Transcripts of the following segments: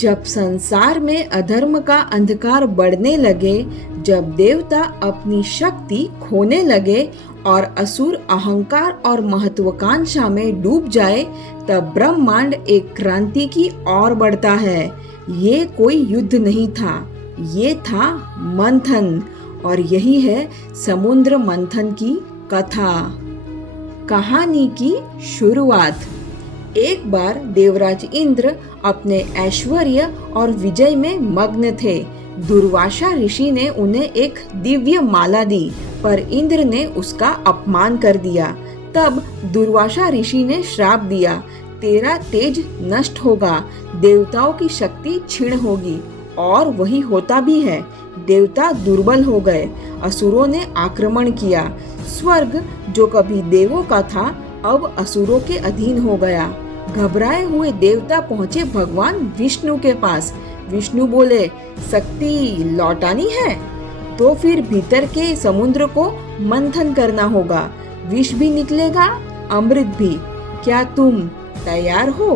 जब संसार में अधर्म का अंधकार बढ़ने लगे, जब देवता अपनी शक्ति खोने लगे और असुर अहंकार और महत्वाकांक्षा में डूब जाए, तब ब्रह्मांड एक क्रांति की ओर बढ़ता है। ये कोई युद्ध नहीं था, ये था मंथन, और यही है समुद्र मंथन की कथा। कहानी की शुरुआत। एक बार देवराज इंद्र अपने ऐश्वर्य और विजय में मग्न थे। दुर्वासा ऋषि ने उन्हें एक दिव्य माला दी, पर इंद्र ने उसका अपमान कर दिया। तब दुर्वासा ऋषि ने श्राप दिया, तेरा तेज नष्ट होगा, देवताओं की शक्ति क्षीण होगी। और वही होता भी है। देवता दुर्बल हो गए, असुरों ने आक्रमण किया। स्वर्ग जो कभी देवों का था, अब असुरों के अधीन हो गया। घबराए हुए देवता पहुँचे भगवान विष्णु के पास। विष्णु बोले, शक्ति लौटानी है तो फिर भीतर के समुद्र को मंथन करना होगा। विष भी निकलेगा, अमृत भी। क्या तुम तैयार हो?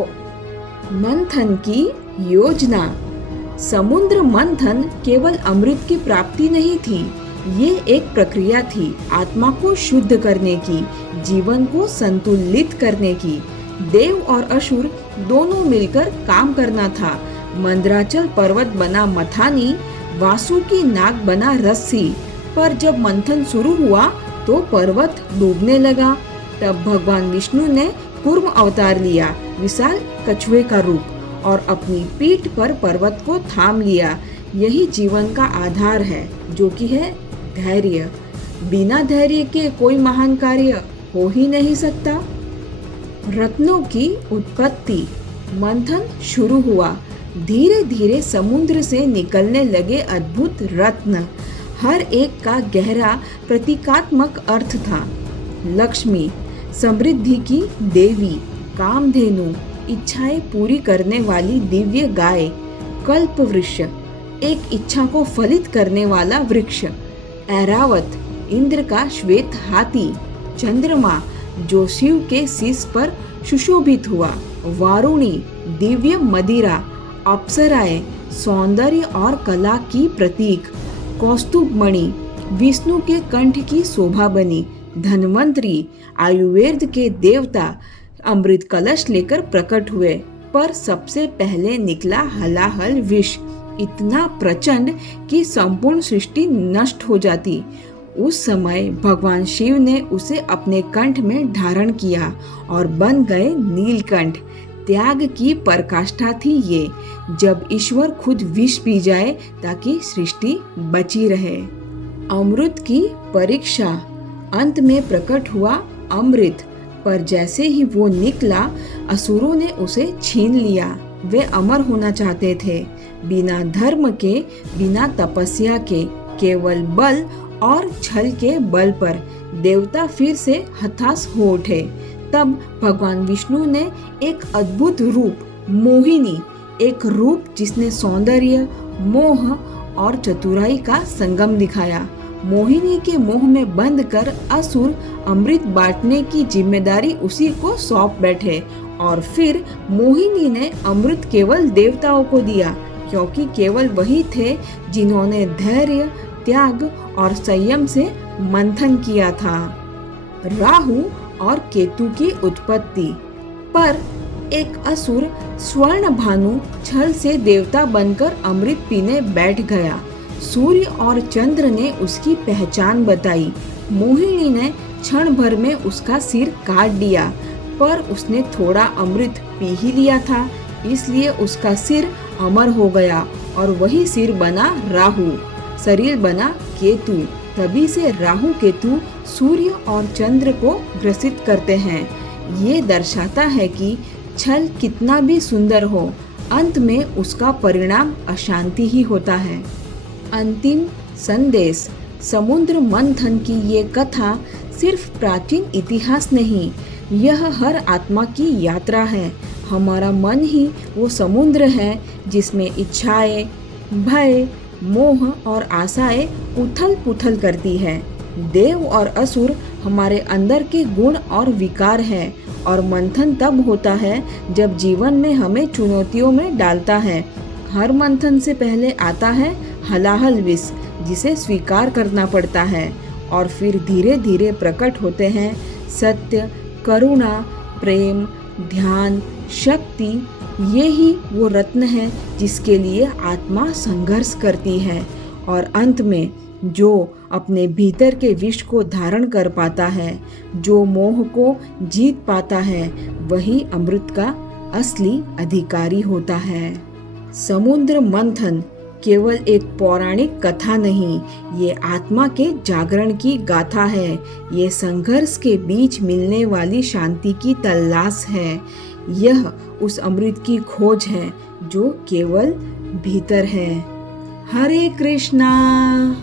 मंथन की योजना। समुद्र मंथन केवल अमृत की प्राप्ति नहीं थी, ये एक प्रक्रिया थी आत्मा को शुद्ध करने की, जीवन को संतुलित करने की। देव और असुर दोनों मिलकर काम करना था। मंदराचल पर्वत बना मथानी, वासुकी नाग बना रस्सी। पर जब मंथन शुरू हुआ तो पर्वत डूबने लगा। तब भगवान विष्णु ने कूर्म अवतार लिया, विशाल कछुए का रूप, और अपनी पीठ पर पर्वत को थाम लिया। यही जीवन का आधार है, जो कि है धैर्य। बिना धैर्य के कोई महान कार्य हो ही नहीं सकता। रत्नों की उत्पत्ति। मंथन शुरू हुआ। धीरे धीरे समुद्र से निकलने लगे अद्भुत रत्न। हर एक का गहरा प्रतीकात्मक अर्थ था। लक्ष्मी, समृद्धि की देवी। कामधेनु, इच्छाएं पूरी करने वाली दिव्य गाय। कल्प वृक्ष, एक इच्छा को फलित करने वाला वृक्ष। ऐरावत, इंद्र का श्वेत हाथी। चंद्रमा, जो शिव के शीश पर सुशोभित हुआ। वारुणी, दिव्य मदिरा। अप्सराएं, सौंदर्य और कला की प्रतीक। कौस्तुभ मणि, विष्णु के कंठ की शोभा बनी। धन्वंतरी, आयुर्वेद के देवता, अमृत कलश लेकर प्रकट हुए। पर सबसे पहले निकला हलाहल विष, इतना प्रचंड कि संपूर्ण सृष्टि नष्ट हो जाती। उस समय भगवान शिव ने उसे अपने कंठ में धारण किया और बन गए नीलकंठ। त्याग की पराकाष्ठा थी ये, जब ईश्वर खुद विष पी जाए ताकि सृष्टि बची रहे। अमृत की परीक्षा। अंत में प्रकट हुआ अमृत, पर जैसे ही वो निकला, असुरों ने उसे छीन लिया। वे अमर होना चाहते थे, बिना धर्म के, बिना तपस्या के, केवल बल और छल के बल पर। देवता फिर से हताश हो उठे। तब भगवान विष्णु ने एक अद्भुत रूप, मोहिनी, एक रूप जिसने सौंदर्य, मोह और चतुराई का संगम दिखाया। मोहिनी के मोह में बंद कर असुर अमृत बांटने की जिम्मेदारी उसी को सौंप बैठे। और फिर मोहिनी ने अमृत केवल देवताओं को दिया, क्योंकि केवल वही थे जिन्होंने धैर्य, त्याग और संयम से मंथन किया था। राहु और केतु की उत्पत्ति। पर एक असुर स्वर्ण भानु छल से देवता बनकर अमृत पीने बैठ गया। सूर्य और चंद्र ने उसकी पहचान बताई। मोहिनी ने क्षण भर में उसका सिर काट दिया, पर उसने थोड़ा अमृत पी ही लिया था, इसलिए उसका सिर अमर हो गया और वही सिर बना राहु, शरीर बना केतु। तभी से राहु केतु सूर्य और चंद्र को ग्रसित करते हैं। ये दर्शाता है कि छल कितना भी सुंदर हो, अंत में उसका परिणाम अशांति ही होता है। अंतिम संदेश। समुद्र मंथन की ये कथा सिर्फ प्राचीन इतिहास नहीं, यह हर आत्मा की यात्रा है। हमारा मन ही वो समुद्र है जिसमें इच्छाएं, भय, मोह और आशाएं उथल पुथल करती है। देव और असुर हमारे अंदर के गुण और विकार है, और मंथन तब होता है जब जीवन में हमें चुनौतियों में डालता है। हर मंथन से पहले आता है हलाहल विष, जिसे स्वीकार करना पड़ता है, और फिर धीरे धीरे प्रकट होते हैं सत्य, करुणा, प्रेम, ध्यान, शक्ति। ये ही वो रत्न है जिसके लिए आत्मा संघर्ष करती है, और अंत में जो अपने भीतर के विष को धारण कर पाता है, जो मोह को जीत पाता है, वही अमृत का असली अधिकारी होता है। समुद्र मंथन केवल एक पौराणिक कथा नहीं, ये आत्मा के जागरण की गाथा है। ये संघर्ष के बीच मिलने वाली शांति की तलाश है। यह उस अमृत की खोज है जो केवल भीतर है। हरे कृष्णा।